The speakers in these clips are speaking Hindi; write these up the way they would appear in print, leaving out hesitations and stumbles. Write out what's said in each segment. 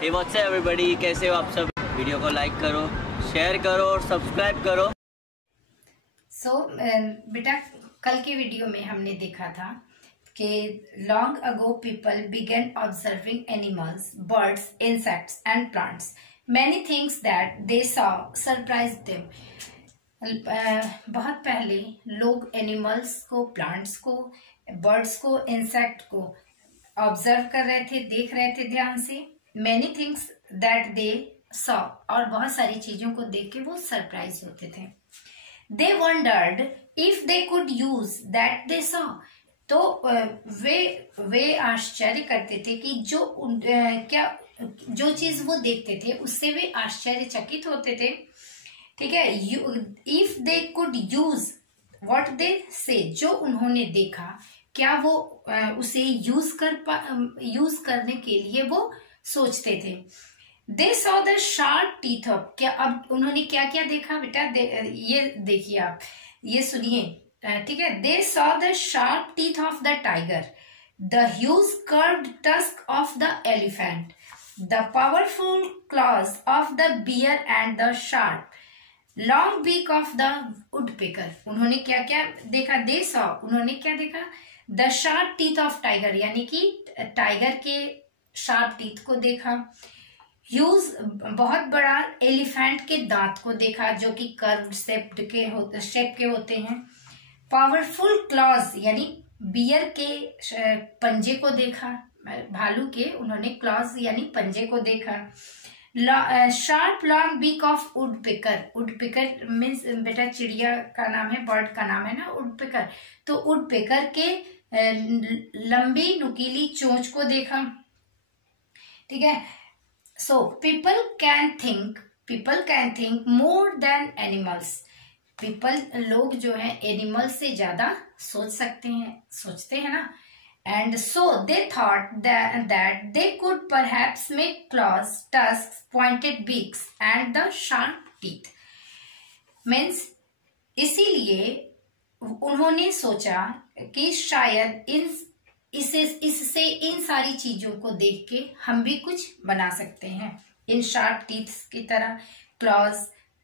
हे व्हाट्स अप एवरीबॉडी, कैसे हो आप सब। वीडियो को लाइक करो, शेयर करो और सब्सक्राइब करो। बेटा, कल की वीडियो में हमने देखा था कि long ago people began observing animals, birds, insects and plants. Many things that they saw surprised them. बहुत पहले लोग एनिमल्स को, प्लांट्स को, बर्ड्स को, इंसेक्ट को ऑब्जर्व कर रहे थे, देख रहे थे ध्यान से। Many things that they saw, और बहुत सारी चीजों को देख के वो सरप्राइज होते थे। They wondered if they could use that they saw. तो वे आश्चर्य करते थे कि जो चीज वो देखते थे उससे वे आश्चर्यचकित होते थे। ठीक है। If they could use what they से, जो उन्होंने देखा क्या वो उसे यूज करने के लिए वो सोचते थे। दे saw the sharp teeth of, क्या अब उन्होंने क्या क्या देखा बेटा, ये देखिए आप, ये सुनिए। ठीक है। They saw the sharp teeth of the tiger, the huge curved tusk of the elephant, the powerful claws of the bear and the sharp long beak of the woodpecker. उन्होंने क्या क्या देखा, दे सॉ, उन्होंने क्या देखा, the sharp teeth of tiger, यानी कि टाइगर के शार्प टीथ को देखा। ह्यूज, बहुत बड़ा, एलिफेंट के दांत को देखा जो कि कर्व शेप के होते हैं। पावरफुल क्लॉज, यानी बियर के पंजे को देखा, भालू के उन्होंने क्लॉज यानी पंजे को देखा। Sharp long beak of woodpecker, woodpecker means बेटा चिड़िया का नाम है, बर्ड का नाम है ना वुडपेकर। तो वुडपेकर के लंबी नुकीली चोंच को देखा। ठीक है। So people can think more than animals. लोग जो है एनिमल से ज्यादा सोचते हैं ना। And so they thought that they could perhaps make clause, tusks, pointed beaks and the sharp teeth. Means इसीलिए उन्होंने सोचा कि शायद इससे इन सारी चीजों को देख के हम भी कुछ बना सकते हैं, इन शार्प टीथ्स की तरह। क्लॉज,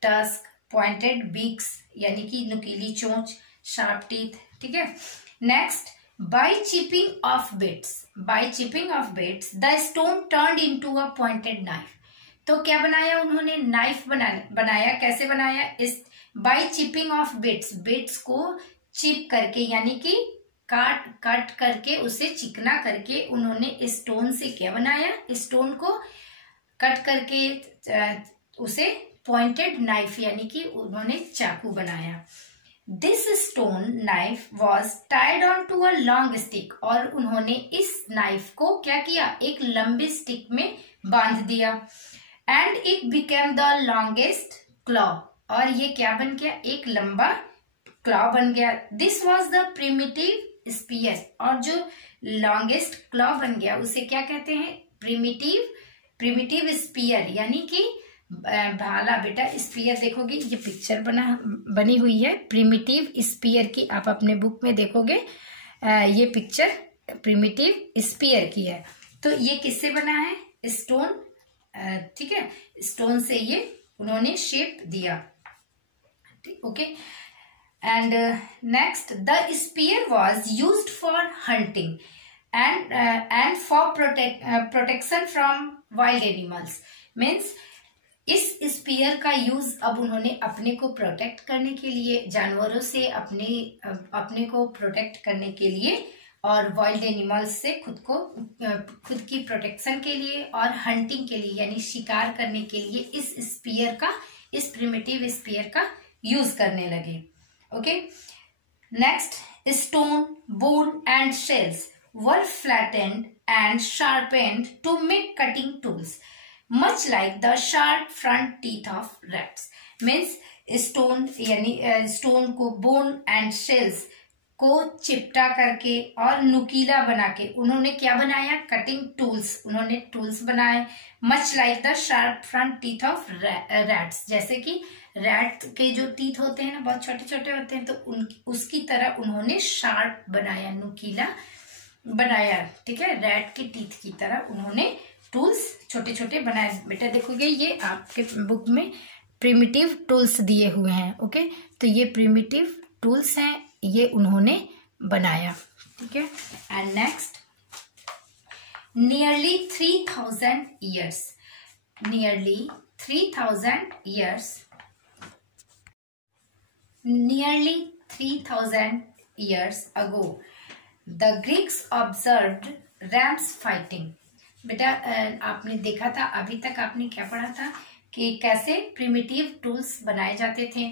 टस्क, पॉइंटेड बीक्स यानी कि नुकीली चोंच, शार्प टीथ। ठीक है। Next, by chipping off bits the stone turned into a pointed knife. तो क्या बनाया उन्होंने, नाइफ बनाया। कैसे बनाया, इस बाय चिपिंग ऑफ बिट्स को चिप करके यानी कि काट करके उसे चिकना करके उन्होंने स्टोन से क्या बनाया, स्टोन को कट करके उसे पॉइंटेड नाइफ यानी कि उन्होंने चाकू बनाया। This stone knife was tied on to a long stick, और उन्होंने इस नाइफ को क्या किया, एक लंबी स्टिक में बांध दिया। And it became the longest claw, और ये क्या बन गया, एक लंबा क्लॉ बन गया। This was the primitive spear, और जो लॉन्गेस्ट क्लॉ बन गया उसे क्या कहते हैं, प्रिमिटिव स्पीयर यानी कि भाला। बेटा स्पीयर देखोगे, ये पिक्चर बनी हुई है प्रिमिटिव स्पीयर की, आप अपने बुक में देखोगे ये पिक्चर प्रिमिटिव स्पीयर की है। तो ये किससे बना है, स्टोन। ठीक है, स्टोन से ये उन्होंने शेप दिया। Okay. And next, the spear was used for hunting and for protection from wild animals. Means इस स्पीयर का यूज अब उन्होंने अपने को प्रोटेक्ट करने के लिए, जानवरों से अपने को प्रोटेक्ट करने के लिए, और वाइल्ड एनिमल्स से खुद की प्रोटेक्शन के लिए, और हंटिंग के लिए यानी शिकार करने के लिए इस प्रिमिटिव स्पीयर का यूज करने लगे। Okay. Next, stone, bone and shells were flattened and sharpened to make cutting tools, much like the sharp front teeth of rats. Means stone यानी stone को, bone and shells को चिपटा करके और नुकीला बना के उन्होंने क्या बनाया, कटिंग टूल्स। उन्होंने टूल्स बनाए। Much like the sharp front teeth of rats, जैसे कि रैट के जो टीथ होते हैं ना, बहुत छोटे छोटे होते हैं, तो उसकी तरह उन्होंने शार्प बनाया, नुकीला बनाया। ठीक है, रैट के टीथ की तरह उन्होंने टूल्स छोटे छोटे बनाए। बेटा देखोगे ये आपके बुक में प्रिमिटिव टूल्स दिए हुए हैं। ओके, तो ये प्रिमिटिव टूल्स हैं, ये उन्होंने बनाया। ठीक है, and next, nearly 3000 years, nearly 3000 years, nearly 3000 years ago, the Greeks observed rams fighting। बेटा आपने देखा था, अभी तक आपने क्या पढ़ा था कि कैसे प्रिमिटिव टूल्स बनाए जाते थे,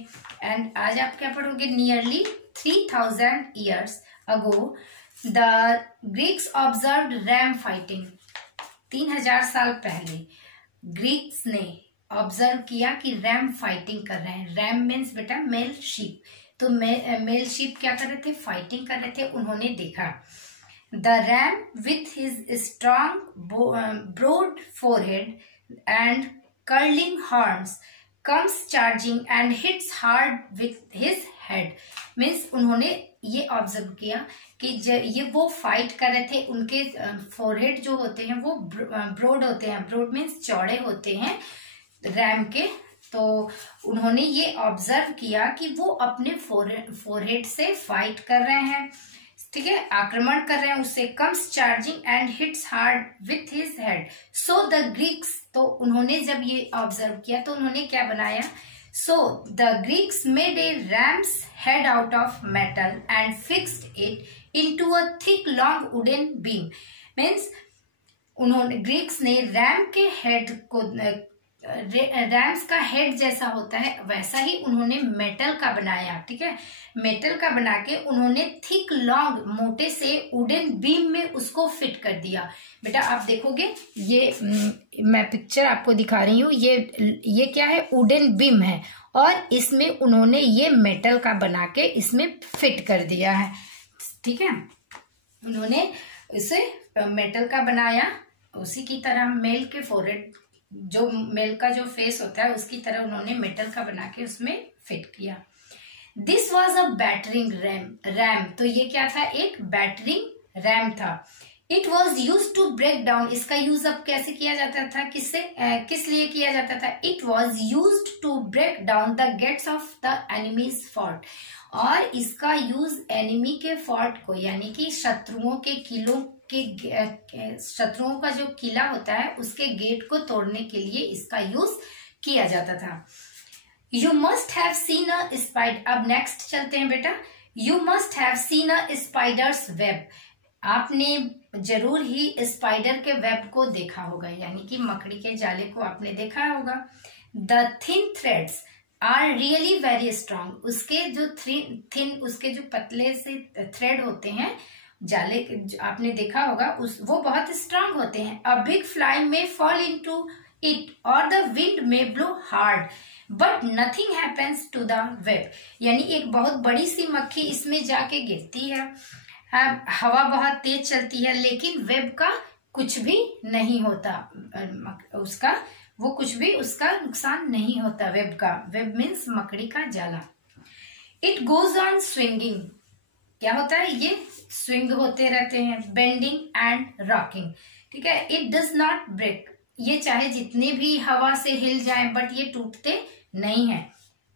एंड आज आप क्या पढ़ोगे, nearly 3000 years ago the Greeks observed ram fighting। 3000 साल पहले ग्रीक्स ने ऑब्जर्व किया कि रैम फाइटिंग कर रहे हैं। रैम मीन्स बेटा मेल शीप, तो मेल शीप क्या कर रहे थे, फाइटिंग कर रहे थे। उन्होंने देखा the ram with his strong broad forehead and curling horns comes charging and hits hard with his head. Means उन्होंने ये ऑब्जर्व किया कि ये वो फाइट कर रहे थे, उनके फोरहेड जो होते हैं वो ब्रॉड होते हैं। ब्रॉड मीन्स चौड़े होते हैं रैम के। तो उन्होंने ये ऑब्जर्व किया कि वो अपने फोरहेड से फाइट कर रहे हैं, ठीक है, आक्रमण कर रहे हैं उससे। Comes charging and hits hard with his head, so the Greeks, तो उन्होंने जब ये ऑब्जर्व किया तो उन्होंने क्या बनाया, so the Greeks made a ram's head out of metal and fixed it into a thick long wooden beam। Means उन्होंने ग्रीक्स ने रैम के हेड को, रैम्स का हेड जैसा होता है वैसा ही उन्होंने मेटल का बनाया। ठीक है, मेटल का बना के उन्होंने थिक लॉन्ग मोटे से वुडन बीम में उसको फिट कर दिया। बेटा आप देखोगे ये मैं पिक्चर आपको दिखा रही हूँ, ये क्या है, वुडन बीम है, और इसमें उन्होंने ये मेटल का बना के इसमें फिट कर दिया है। ठीक है, उन्होंने इसे मेटल का बनाया, उसी की तरह मेल के फोरहेड, जो मेल का जो फेस होता है उसकी तरह उन्होंने मेटल का बना के उसमें फिट किया। This was a battering ram, तो ये क्या था, एक बैटरिंग रैम था। It was use to break down, इसका यूज अब कैसे किया जाता था, किस लिए किया जाता था, it was use to break down the gates of the enemy's fort, और इसका यूज एनिमी के फोर्ट को, यानी कि शत्रुओं के किलों के, शत्रुओं का जो किला होता है उसके गेट को तोड़ने के लिए इसका यूज किया जाता था। You must have seen a spider, अब नेक्स्ट चलते हैं बेटा। You must have seen a spiders web, आपने जरूर ही स्पाइडर के वेब को देखा होगा, यानी कि मकड़ी के जाले को आपने देखा होगा। The thin threads are really very strong, उसके जो थिन उसके जो पतले से थ्रेड होते हैं जाले, आपने देखा होगा, वो बहुत स्ट्रांग होते हैं। A big fly may fall into it और the wind may blow hard but nothing happens to the web, यानी एक बहुत बड़ी सी मक्खी इसमें जाके गिरती है, हवा बहुत तेज चलती है, लेकिन वेब का कुछ भी नहीं होता, उसका वो कुछ भी उसका नुकसान नहीं होता वेब का। वेब मीन्स मकड़ी का जाला। इट गोज ऑन स्विंगिंग, क्या होता है, ये स्विंग होते रहते हैं, बेंडिंग एंड रॉकिंग। ठीक है, इट डज नॉट ब्रेक, ये चाहे जितने भी हवा से हिल जाए बट ये टूटते नहीं है।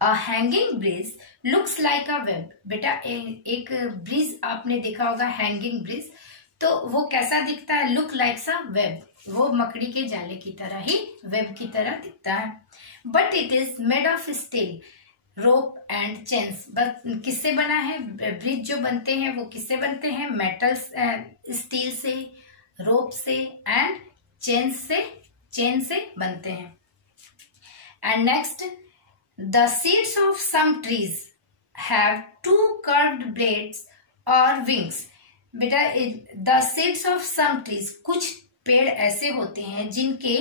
A hanging bridge looks like a web, बेटा एक ब्रिज आपने देखा होगा, हैंगिंग ब्रिज, तो वो कैसा दिखता है, लुक लाइक अ वेब, वो मकड़ी के जाले की तरह ही वेब की तरह दिखता है। But it is made of steel, rope and chains, बस किससे बना है, ब्रिज जो बनते हैं वो किससे बनते हैं, मेटल स्टील से, रोप से एंड चेन से बनते हैं। And next, the seeds of some trees have 2 curved blades और विंग्स, बेटा the seeds of some trees, कुछ पेड़ ऐसे होते हैं जिनके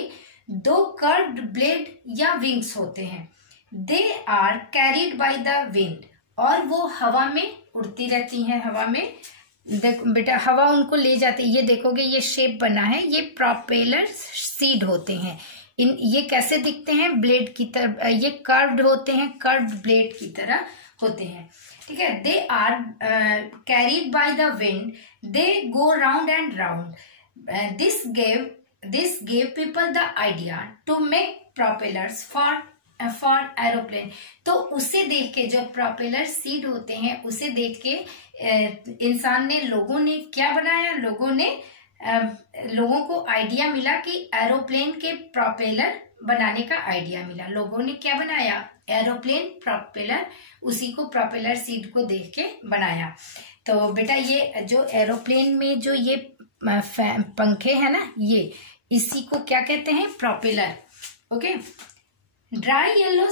2 कर्व्ड ब्लेड या विंग्स होते हैं। They are carried by the wind, और वो हवा में उड़ती रहती हैं, हवा में बेटा हवा उनको ले जाती है। ये देखोगे ये शेप बना है, ये प्रोपेलर सीड होते हैं। ये कैसे दिखते हैं, ब्लेड की तरह, ये कर्व्ड होते हैं, कर्व्ड ब्लेड की तरह होते हैं। ठीक है, they are carried by the wind, they go round and round, this gave this gave people the idea to make propellers for aeroplane. तो उसे देख के, जो प्रोपेलर सीड होते हैं उसे देख के इंसान ने, लोगों ने क्या बनाया, लोगों को आइडिया मिला कि एरोप्लेन के प्रोपेलर बनाने का आइडिया मिला। लोगों ने क्या बनाया, एरोप्लेन प्रोपेलर, उसी को प्रोपेलर सीड को देख के बनाया। तो बेटा ये जो एरोप्लेन में जो ये पंखे है ना, ये इसी को क्या कहते हैं, propeller. Okay. Dry yellow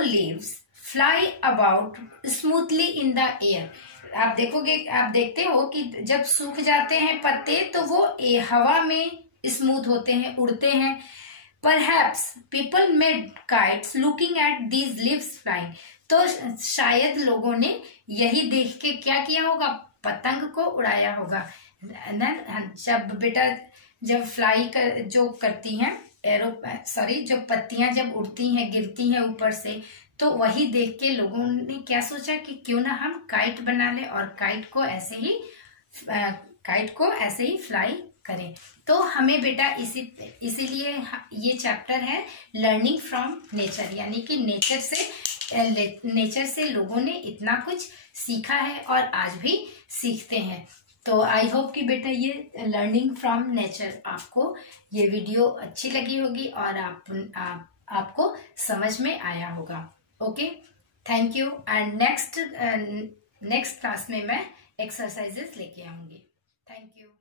leaves fly about smoothly in the air. आप देखते हो कि जब सूख जाते हैं पत्ते तो वो हवा में स्मूथ होते हैं, उड़ते हैं। Perhaps people made kites looking at these leaves flying. तो शायद लोगों ने यही देख के क्या किया होगा, पतंग को उड़ाया होगा ना। जब फ्लाई जो करती हैं जो पत्तियां जब उड़ती हैं, गिरती हैं ऊपर से, तो वही देख के लोगों ने क्या सोचा कि क्यों ना हम काइट बना ले और काइट को ऐसे ही फ्लाई करें। तो हमें बेटा इसीलिए ये चैप्टर है लर्निंग फ्रॉम नेचर, यानी कि नेचर से लोगों ने इतना कुछ सीखा है और आज भी सीखते हैं। तो आई होप कि बेटा ये लर्निंग फ्रॉम नेचर आपको ये वीडियो अच्छी लगी होगी और आपको समझ में आया होगा। Okay, thank you. And next class में मैं एक्सरसाइजेस लेके आऊंगी। Thank you.